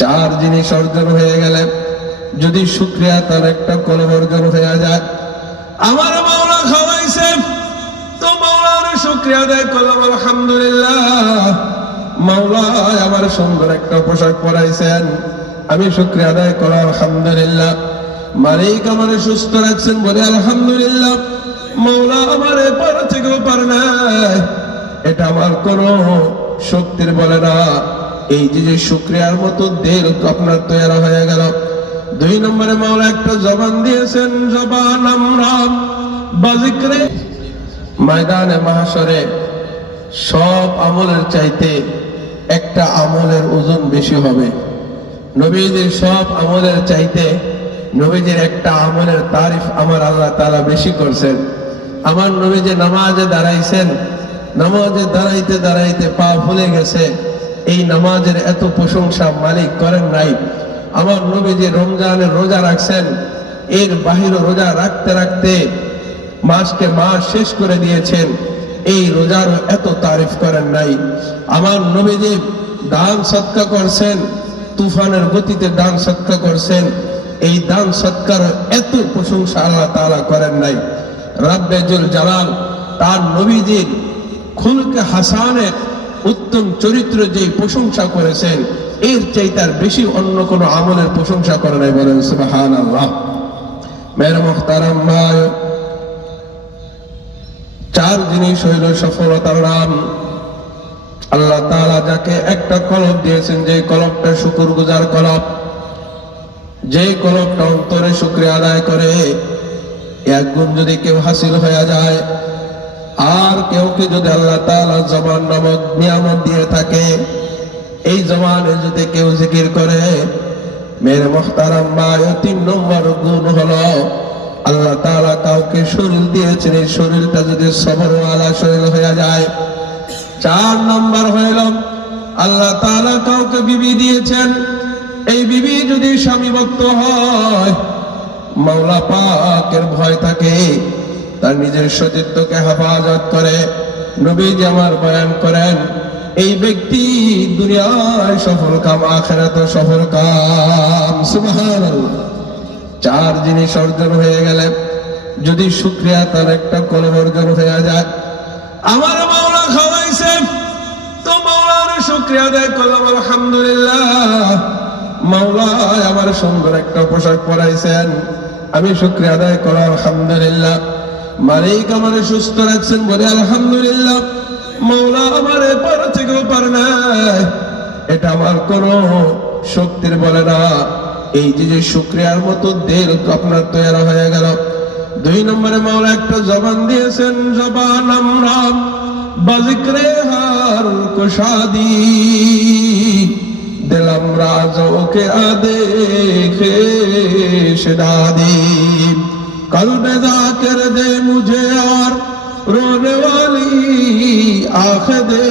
চার জিনিস অর্জন হয়ে গেলে যদি শুক্রিয়া, তার একটা কলম অর্জন হয়ে যায়। আমার মাওলা খাওয়াইছে, তো মাওলার শুক্রিয়া আদায় করলাম, আলহামদুলিল্লাহ। মাওলা আমার সুন্দর একটা পোশাক পরাইছেন, আমি শুক্রিয়া আদায় করলাম, আলহামদুলিল্লাহ। মালিক আমার সুস্থ রাখছেন বলে আলহামদুলিল্লাহ। মাওলা আমার পার থেকেও পার নাই, এটা আমার কোনো শক্তির বলে না। এই যে যে শুক্রিয়ার মতো দেল আপনার তৈরি হয়ে গেল। দুই নম্বরে মাওলা একটা জবান দিয়েছেন, জবান আমরা বাজিকরে। ময়দানে মাহাসরে সব আমলের চাইতে একটা আমলের ওজন বেশি হবে। নবীদের সব আমলের চাইতে, নবীজির একটা আমলের তারিফ আমার আল্লাহ তাআলা বেশি করছেন। আমার নবী যে নামাজে দাঁড়াইছেন, নামাজে দাঁড়াইতে দাঁড়াইতে পা ফুলে গেছে। এই নামাজের এত প্রশংসা মালিক করেন নাই। আমার নবী যে রমজানের রোজা রাখছেন। এর বাহিরে রোজা রাখতে রাখতে মাসকে মাস শেষ করে দিয়েছেন। এই রোজার এত তারিফ করেন নাই। আমার নবীজি দান সৎকা করছেন, তুফানের গতিতে দান সৎকা করছেন। এই দান সৎকার এত প্রশংসা আল্লাহ তাআলা করেন নাই। রাব্বেজুল জালাল তার নবীজির খুলকে হাসানের উত্তম চরিত্র যে প্রশংসা করেছেন, এর চাইতার বেশি অন্য কোনো আমলের প্রশংসা করে নাই বলেন ভাই, চার জিনিস হইল সফলতার নাম। আল্লাহ যাকে একটা কলব দিয়েছেন যে কলবটা শুকুর গুজার কলব যে কলবটা অন্তরে শুক্রিয়া আদায় করে, এক গুণ যদি কেউ হাসিল হয়ে যায় আর কেউকে যদি আল্লাহ তাআলা জবান নামক নিয়ামত দিয়ে থাকে, এই জবানে যদি কেউ জিকির করে, মেরে মোহতারাম ভাই তিন নম্বর গুণ হলো, আল্লাহ তাআলা কাউকে শরীর দিয়েছেন, এই শরীরটা যদি সবরওয়ালা শরীর হয়ে যায়, চার নম্বর হইল, আল্লাহ তাআলা কাউকে বিবি দিয়েছেন, এই বিবি যদি স্বামী ভক্ত হয়, মাওলা পাকের ভয় থাকে তার নিজের সতীত্বকে হেফাজত করে। নবীজি আমার বয়ান করেন, এই ব্যক্তি দুনিয়ায় সফল কাম, আখেরাতে সফল কাম। সুবহানাল্লাহ। চার জিনিস অর্জন হয়ে গেলে, যদি শুক্রিয়া তার একটা কলম অর্জন হয়ে যায়। আমার মাওলা খাওয়াইছে তো মাওলার শুক্রিয়া আদায় করলাম আলহামদুলিল্লাহ। মাওলা আমার সুন্দর একটা পোশাক পরাইছেন, আমি শুক্রিয়া আদায় করলাম, আলহামদুলিল্লাহ। মালিক আমার সুস্থ রাখছেন বলে আলহামদুলিল্লাহ। মাওলা আমার পার থেকেও পার নাই এটা আমার কোনো শক্তির বলে না। এই যে যে শুক্রিয়ার মতো দেল আপনার তৈরি হয়ে গেল। দুই নম্বরে মাওলা একটা জবান দিয়েছেন, জবান আমরা বাজিকরে হার কুশাদি দিলাম রাজোকে আদেখে দাদি कल्ब जाकर दे मुझे और रोने वाली आंख दे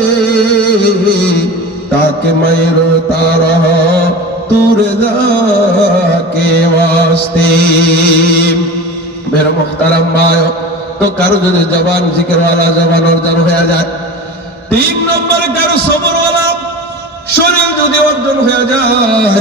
ताकि मैं रोता रहा तू रजा के वास्ते मेरा मुख्तरम भाइयों তো কারো যদি জবান জিকিরওয়ালা জবান অর্জন হয়ে যায় তিন নম্বর কারো সবরওয়ালা শরীর যদি অর্জন হয়ে যায়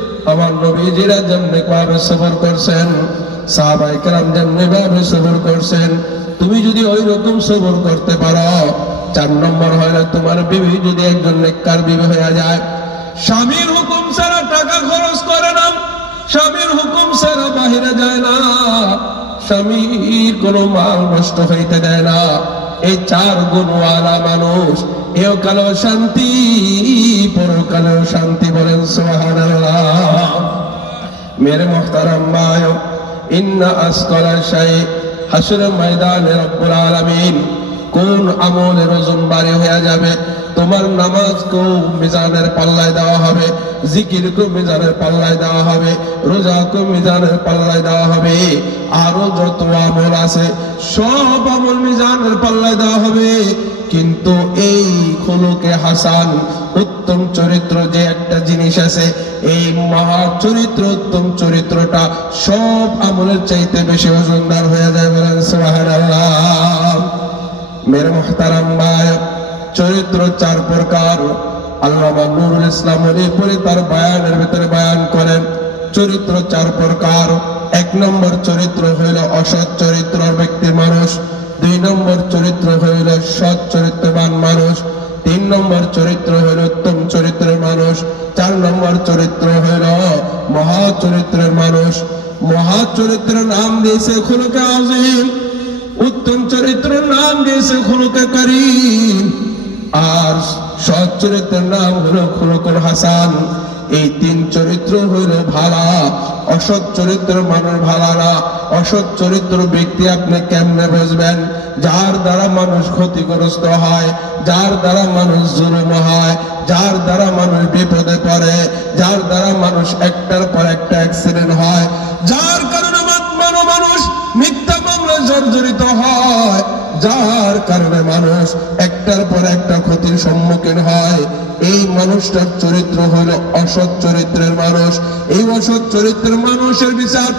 আমার নবীজিরা যেমনি ভাবে সবর করছেন? সাহাবাই কেরাম যেমনি ভাবে সবর করছেন? তুমি যদি ওই রকম সবর করতে পারো, চার নম্বর হলে তোমার বিবি যদি একজন নেককার বিবি হয়ে যায়, স্বামীর হুকুম ছাড়া টাকা খরচ করে না, স্বামীর হুকুম ছাড়া বাহিরে যায় না, স্বামীর কোনো মাল নষ্ট হইতে দেয় না। এই চার গুণওয়ালা মানুষ, এও কালো শান্তি, পরকালেও শান্তি বলেন সুবহানাল্লাহ। মেরে মোহতারাম ভাইও ইন্না আসকালা শাই হাসর ময়দানে রব্বুল আলামিন কোন আমলের ওজন বাড়ি হয়ে যাবে? তোমার নামাজ কোন মিজানের পাল্লায় দেওয়া হবে জিকিরকে মিজানের পাল্লায় দেওয়া হবে রোজাকে মিজানের পাল্লায় দেওয়া হবে। আরও যত আমল আছে, সব আমল মিজানের পাল্লায় দেওয়া হবে। কিন্তু এই খুলুকে হাসান উত্তম চরিত্র যে একটা জিনিস আছে, এই মহা চরিত্র, উত্তম চরিত্রটা সব আমলের চাইতে বেশি ওজনদার হয়ে যায় বলেন, সুবহানাল্লাহ। মেরে মোহতারাম চরিত্র চার প্রকার। আল্লামা নুরুল ইসলাম এরপরে তার বয়ানের ভিতরে বয়ান করেন, চরিত্র চার প্রকার। এক নম্বর চরিত্র হইল অসৎ চরিত্র ব্যক্তি মানুষ, দুই নম্বর চরিত্র হইল সৎ চরিত্রবান মানুষ নম্বর চরিত্র হইল উত্তম চরিত্রের মানুষ, চার নম্বর চরিত্র হইল মহা চরিত্রের মানুষ। মহা চরিত্রের নাম দিয়েছে খুলকে আজিম, উত্তম চরিত্রের নাম দিয়েছে খুলকে করিম। আর সৎ চরিত্রের নাম হলো খুলকুল হাসান। এই তিন চরিত্র হইল ভালা। অসৎ চরিত্র মানুষ ভালা না। অসৎ চরিত্র ব্যক্তি আপনি কেমনে বুঝবেন? যার দ্বারা মানুষ ক্ষতিগ্রস্ত হয়, যার দ্বারা মানুষ জুলুম হয়, যার দ্বারা মানুষ বিপদে পড়ে, যার দ্বারা মানুষ একটার পর একটা অ্যাক্সিডেন্ট হয়, যার কারণে মানো মানুষ মিথ্যা মামলায় জর্জরিত হয়, যার কারণে মানুষ একটার পর একটা ক্ষতির সম্মুখীন হয়। এই মানুষটার চরিত্র হলো অসৎ চরিত্রের মানুষ। এই অসৎ চরিত্রের মানুষের বিচার